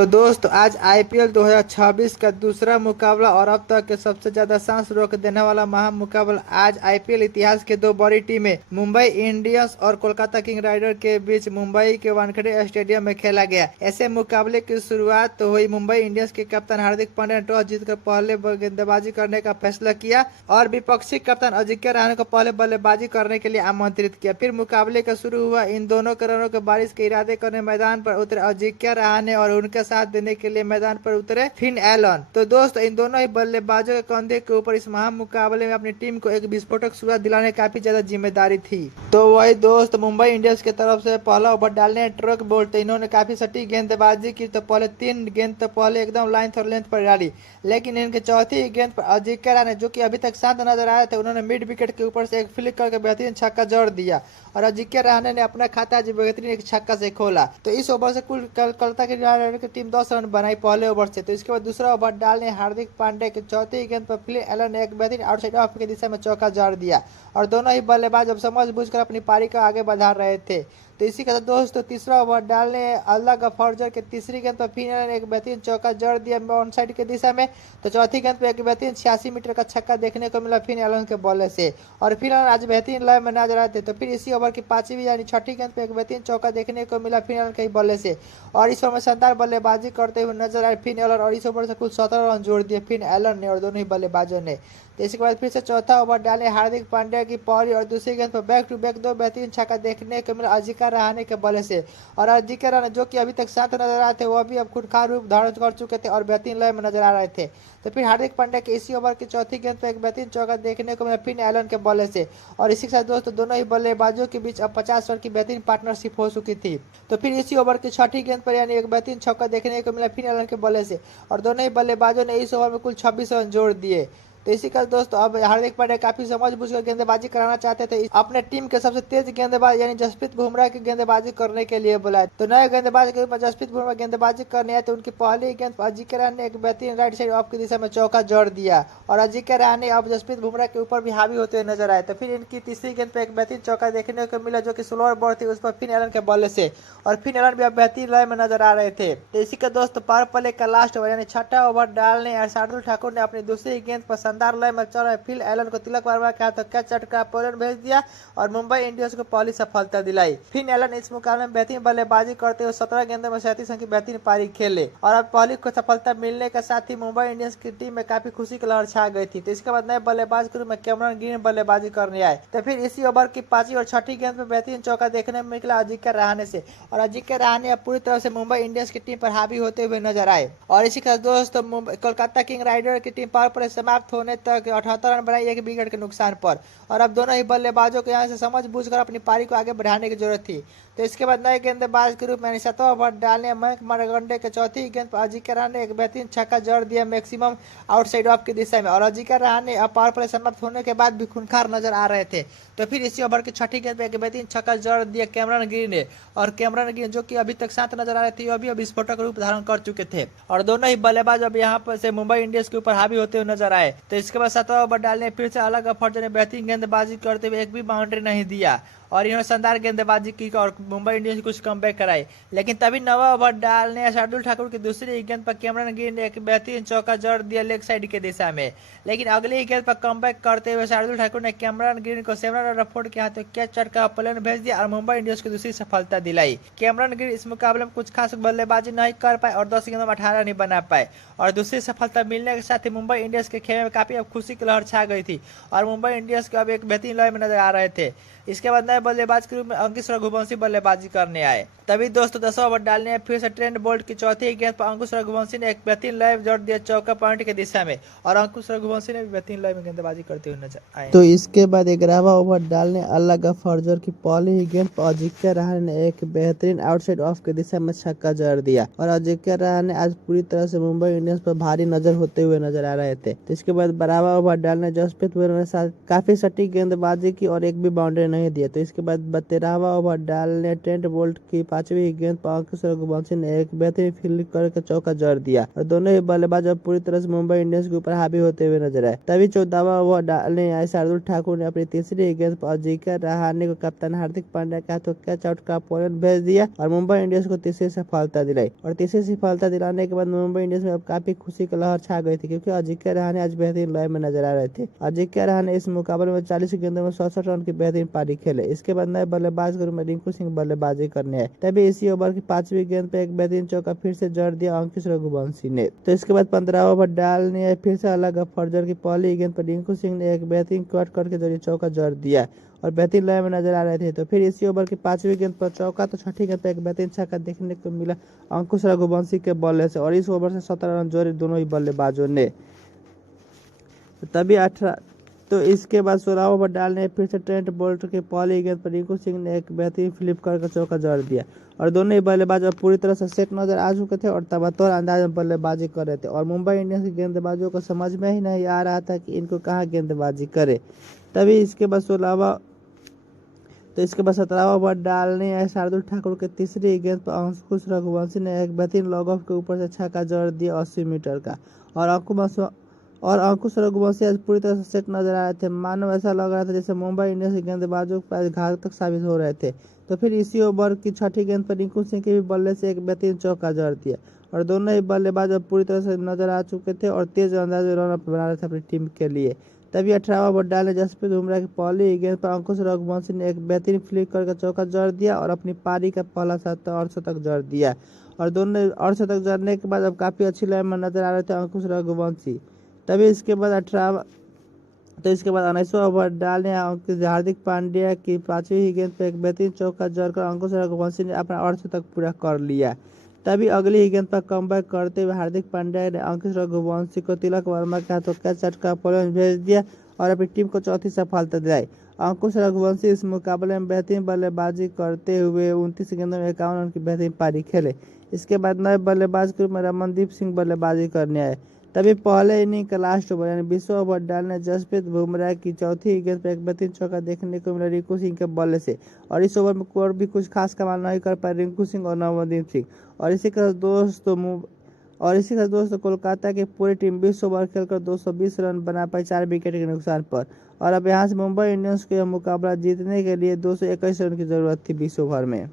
तो दोस्त आज आईपीएल 2026 का दूसरा मुकाबला और अब तक के सबसे ज्यादा सांस रोक देने वाला महा मुकाबला आज आईपीएल इतिहास के दो बड़ी टीमें मुंबई इंडियंस और कोलकाता किंग राइडर के बीच मुंबई के वानखेड़े स्टेडियम में खेला गया। ऐसे मुकाबले की शुरुआत तो हुई मुंबई इंडियंस के कप्तान हार्दिक पांड्या ने टॉस जीतकर पहले गेंदबाजी करने का फैसला किया और विपक्षी कप्तान अजिंक्य रहाणे को पहले बल्लेबाजी करने के लिए आमंत्रित किया। फिर मुकाबले का शुरू हुआ। इन दोनों रनों के बारिश के इरादे करने मैदान पर उतरे अजिंक्य रहाणे और उनके साथ देने के लिए मैदान पर उतरे फिन एलन। तो दोस्त इन दोनों ही बल्लेबाजों के कंधे के ऊपर इस महा मुकाबले में अपनी टीम को एक विस्फोटक शुरुआत दिलाने काफी ज्यादा जिम्मेदारी थी। तो वही दोस्त मुंबई इंडियंस की तरफ से पहला ओवर डालने ट्रक बोल्ट इन्होंने काफी सटीक गेंदबाजी की। तो पहले 3 गेंद तो पहले एकदम लाइन और लेंथ पर डाली, लेकिन इनके चौथी गेंद पर अजिंक्य रहाणे जो कि अभी तक शांत नजर आए थे, उन्होंने मिड विकेट के ऊपर से एक फ्लिक करके बेहतरीन छक्का जोड़ दिया और अजिंक्य रहाणे ने अपना खाता बेहतरीन एक छक्का से खोला। तो इस ओवर से कुल कोलकाता की टीम 10 रन बनाई पहले ओवर से। तो इसके बाद दूसरा ओवर डालने हार्दिक पांड्या के चौथी गेंद पर फिन एलन ने एक बेहतरीन आउटसाइड ऑफ की दिशा में चौका जड़ दिया और दोनों ही बल्लेबाज अब समझ बूझकर अपनी पारी को आगे बढ़ा रहे थे। तो इसी के साथ दोस्तों तीसरा ओवर डालने अल्लाह गफरजर के तीसरी गेंद पर फिन एलन ने एक बेहतरीन चौका जड़ दिया ऑन साइड की दिशा में। तो चौथी गेंद पर एक बेहतरीन 86 मीटर का छक्का देखने को मिला फिन एलन के बॉले से और फिन एलन आज बेहतरीन लय में नजर आए थे। तो फिर इसी ओवर की पांचवी यानी छठी गेंद पर एक बेहतरीन चौका देखने को मिला फिन एलन के बॉले से और इस ओवर में शानदार बल्लेबाजी करते हुए नजर आए फिन एलन और इस ओवर से कुल 17 रन जोड़ दिए फिन एलन ने और दोनों ही बल्लेबाजों ने। तो इसके बाद फिर से चौथा ओवर डाले हार्दिक पांड्या की पहली और दूसरी गेंद पर बैक टू बैक 2 बेहतरीन छक्का देखने को मिला अजिंक्य रहाणे के बल्ले से और अजिंक्य रहाणे जो कि अभी तक शांत नजर आए थे, वह भी अब खूंखार रूप धारण कर चुके थे और बेहतरीन लय में नजर आ रहे थे। तो फिर हार्दिक पांड्या के इसी ओवर की चौथी गेंद पर एक बेहतरीन चौका देखने को मिला फिन एलन के बल्ले से और इसी के साथ दोस्तों दोनों ही बल्लेबाजों के बीच अब 50 रन की बेहतरीन पार्टनरशिप हो चुकी थी। तो फिर इसी ओवर की छठी गेंद पर यानी एक बेहतरीन छक्का देखने को मिला फिन एलन के बल्ले से और दोनों ही बल्लेबाजों ने इस ओवर में कुल 26 रन जोड़ दिए। तो इसी का दोस्तों अब हार्दिक पांड्या काफी समझ बूझकर गेंदबाजी कराना चाहते थे। अपने टीम के सबसे तेज गेंदबाज यानी जसप्रीत बुमराह की गेंदबाजी करने के लिए बुलाया। तो नए गेंदबाज के रूप में जसप्रीत बुमराह गेंदबाजी करने आए तो उनकी पहली गेंद पर अजिंक्य रहाणे ने एक बेहतरीन राइट साइड ऑफ की दिशा में चौका जोड़ दिया और अजिंक्य रहाणे अब जसप्रीत बुमराह के ऊपर भी हावी होते हुए नजर आए। तो फिर इनकी तीसरी गेंद पर एक बेहतरीन चौका देखने को मिला जो कि स्लोअर बॉल थी, उस पर फिन एलन के बल्ले से और फिन एलन भी अब बेहतरीन लय में नजर आ रहे थे। तो इसी का दोस्तों पावर प्ले का लास्ट ओवर यानी छठा ओवर डालने शार्दुल ठाकुर ने अपनी दूसरी गेंद पर शानदार लय में फिन एलन को तिलक वर्मा के हाथों कैच चटका पोलैंड भेज दिया और मुंबई इंडियंस को पहली सफलता दिलाई। फिन एलन इस मुकाबले में बेहतरीन बल्लेबाजी करते हुए 17 गेंदों में 37 रन की बेहतरीन पारी खेले और अब पहली को सफलता मिलने के साथ ही मुंबई इंडियंस की टीम में काफी खुशी की लहर छा गई थी। तो इसके बाद नए बल्लेबाज के रूप में कैमरन ग्रीन बल्लेबाजी करने आए। तो फिर इसी ओवर की पांचवी और छठी गेंद में बेहतरीन चौका देखने में निकला अजिंक्य रहाणे से और अजिंक्य रहाणे अब पूरी तरह से मुंबई इंडियंस की टीम पर हावी होते हुए नजर आए। और इसी के दोस्तों कोलकाता किंग राइडर की टीम पावर प्ले समाप्त होने तक 78 रन बनाई 1 विकेट के नुकसान पर और अब दोनों ही बल्लेबाजों को यहाँ से समझ बूझकर अपनी पारी को आगे बढ़ाने की जरूरत थी। तो इसके बाद नए गेंदबाज के रूप में 7वां ओवर डालने मयंक मार्कंडे के चौथी गेंद पर अजिंक्य रहाणे ने एक बेहतरीन छक्का जड़ दिया मैक्सिमम आउटसाइड ऑफ की दिशा में और अजिंक्य रहाणे अब पावर प्ले समाप्त होने के बाद भी खूंखार नजर आ रहे थे। तो फिर इसी ओवर की छठी गेंद पर एक बेहतरीन छक्का जड़ दिया कैमरन ग्रीन ने और कैमरन ग्रीन जो कि अभी तक शांत नजर आ रहे थे, अभी विस्फोटक रूप धारण कर चुके थे और दोनों ही बल्लेबाज अब यहाँ पर से मुंबई इंडियंस के ऊपर हावी होते हुए नजर आए। तो इसके बाद 7वां ओवर डालने फिर से अलग गफरजर ने बेहतरीन गेंदबाजी करते हुए एक भी बाउंड्री नहीं दिया और इन्होंने शानदार गेंदबाजी की और मुंबई इंडियंस कुछ कमबैक कराई। लेकिन तभी 9वां ओवर डालने शार्दुल ठाकुर की दूसरी गेंद पर कैमरन ग्रीन ने एक बेहतरीन चौका जड़ दिया लेग साइड के दिशा में, लेकिन अगली गेंद पर कमबैक करते हुए शार्दुल ठाकुर ने कैमरन ग्रीन को 7 रन रफोर्ड के हाथों कैच चटका पोलैंड भेज दिया और मुंबई इंडियंस को दूसरी सफलता दिलाई। कैमरन ग्रीन इस मुकाबले में कुछ खास बल्लेबाजी नहीं कर पाए और 10 गेंदों में 18 नहीं बना पाए और दूसरी सफलता मिलने के साथ ही मुंबई इंडियंस के खेमे में काफी अब खुशी की लहर छा गई थी और मुंबई इंडियंस को अब एक बेहतरीन लय में नजर आ रहे थे। इसके बाद नए बल्लेबाज के रूप में अंकुश रघुवंशी बल्लेबाजी करने आए। तभी दोस्तों 10वां ओवर डालने फिर से ट्रेंट बोल्ट की चौथी गेंद पर अंकुश रघुवंशी ने एक बेहतरीन लय जोड़ दिया चौका पॉइंट की दिशा में और अंकुश रघुवंशी ने भी बेहतरीन लय में गेंदबाजी करते हुए नजर आए। तो इसके बाद 11वां ओवर डालने अल्लाह गफरजर की पहली ही गेंद पर अजिंक्य रहाणे ने एक बेहतरीन आउटसाइड ऑफ की दिशा में छक्का जड़ दिया और अजिंक्य रहाणे आज पूरी तरह से मुंबई इंडियंस पर भारी नजर होते हुए नजर आ रहे थे। तो इसके बाद 12वां ओवर डालने जसप्रीत बुमराह ने काफी सटीक गेंदबाजी की और एक भी बाउंड्री नहीं दिया। तो इसके बाद 13वां ओवर डालने ट्रेंट बोल्ट की 5वीं गेंद पर अंकुश रघुवंशी ने एक बेहतरीन फील्डिंग करके चौका जड़ दिया और दोनों ही बल्लेबाज अब पूरी तरह से मुंबई इंडियंस के ऊपर हावी होते हुए नजर आए। तभी 14वां ओवर डालने आए शार्दुल ठाकुर ने अपनी तीसरी गेंद पर अजिंक्य रहाणे को कप्तान हार्दिक पांड्या के हाथों कैच आउट का पॉइंट भेज दिया और मुंबई इंडियंस को तीसरी सफलता दिलाई। और तीसरी सफलता दिलाने के बाद मुंबई इंडियंस में अब काफी खुशी की लहर छा गई थी, क्योंकि अजिंक्य रहाणे आज बेहतरीन लय में नजर आ रहे थे। अजिंक्य रहाणे इस मुकाबले में 40 गेंदों में 67 रन की बेहतरीन पारी खेले। इसके बाद नए बल्लेबाज के रूप में रिंकू सिंह बल्लेबाजी करने आए। तभी इसी ओवर की 5वीं गेंद पे एक बेहतरीन चौका फिर से जड़ दिया अंकुश रघुवंशी ने। तो इसके बाद 15वां ओवर डालने फिर से अलग फर्जर की पहली गेंद पर रिंकू सिंह ने एक बेहतरीन कट करके जरिए चौका जड़ दिया और बेहतरीन लय में नजर आ रहे थे। तो फिर इसी ओवर की 5वीं गेंद पर चौका, तो 6ठी गेंद पर एक बेहतरीन छक्का देखने को मिला अंकुश रघुवंशी के बल्ले से और इस ओवर से 17 रन जोड़े दोनों ही बल्लेबाजों ने। तभी इसके बाद 16वां ओवर डालने फिर से ट्रेंट बोल्ट की पहली गेंद पर रिंकू सिंह ने एक बेहतरीन फ्लिप करके चौका जड़ दिया और दोनों ही बल्लेबाज अब पूरी तरह से सेट नजर आ चुके थे और तबातौर अंदाज में बल्लेबाजी कर रहे थे और मुंबई इंडियंस के गेंदबाजों को समझ में ही नहीं आ रहा था कि इनको कहाँ गेंदबाजी करे। तभी इसके बाद 17वां ओवर डालने आए शार्दुल ठाकुर के तीसरी गेंद पर अंकुश रघुवंशी ने एक बेहतरीन लॉग ऑफ के ऊपर से छक्का जड़ दिया 80 मीटर का और अंकुश रघुवंशी आज पूरी तरह से सेट नजर आ रहे थे। मानो ऐसा लग रहा था जैसे मुंबई इंडियंस के गेंदबाजों पर घातक साबित हो रहे थे। तो फिर इसी ओवर की 6ठी गेंद पर रिंकू सिंह के भी बल्ले से एक बेहतरीन चौका जड़ दिया और दोनों ही बल्लेबाज अब पूरी तरह से नजर आ चुके थे और तेज अंदाज में रन बना रहे थे अपनी टीम के लिए। तभी 18वां ओवर डाले जसप्रीत बुमराह की पहली गेंद पर अंकुश रघुवंशी ने एक बेहतरीन फ्लिक करके चौका जड़ दिया और अपनी पारी का पहला अर्धशतक जड़ दिया और दोनों अर्धशतक जड़ने के बाद अब काफी अच्छी लय में नजर आ रहे थे अंकुश रघुवंशी। तभी इसके बाद 19वां ओवर डालने हार्दिक पांड्या की 5वीं गेंद पर एक बेहतरीन चौका जड़कर अंकुश रघुवंशी ने अपना अर्धशतक पूरा कर लिया। तभी अगली ही गेंद पर कमबैक करते हुए हार्दिक पांड्या ने अंकुश रघुवंशी को तिलक वर्मा के हाथों कैच आउट का पॉइंट भेज दिया और अपनी टीम को चौथी सफलता दिलाई। अंकुश रघुवंशी इस मुकाबले में बेहतरीन बल्लेबाजी करते हुए 29 गेंदों में 51 रन की बेहतरीन पारी खेले। इसके बाद नए बल्लेबाज के रूप में रमनदीप सिंह बल्लेबाजी करने आए। तभी पहले इनिंग का लास्ट ओवर यानी 20वां ओवर डालने जसप्रीत बुमराह की चौथी गेंद पर एक बेहतरीन चौका देखने को मिला रिंकू सिंह के बल्ले से और इस ओवर में कोई भी कुछ खास कमाल नहीं कर पाए रिंकू सिंह और नवदीप सिंह और इसी के साथ दोस्तों कोलकाता की पूरी टीम 20 ओवर खेलकर 220 रन बना पाई 4 विकेट के नुकसान पर और अब यहाँ से मुंबई इंडियंस को यह मुकाबला जीतने के लिए 221 रन की जरूरत थी 20 ओवर में।